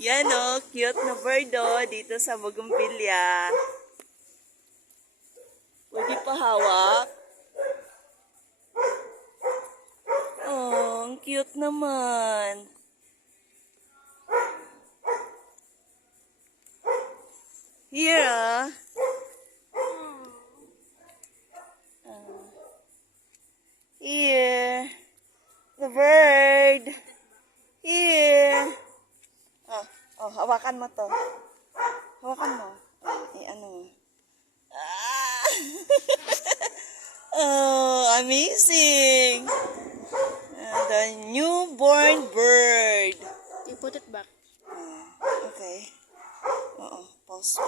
Yan o, cute na bird o, dito sa Bougainvillea. Pwede pa hawak. Oh, ang cute naman. Here ah. Here. The bird. Here. Hawakan mo to. Hawakan mo. Ano mo. Ah! Oh, amazing. The newborn bird. You put it back. Okay. Pause.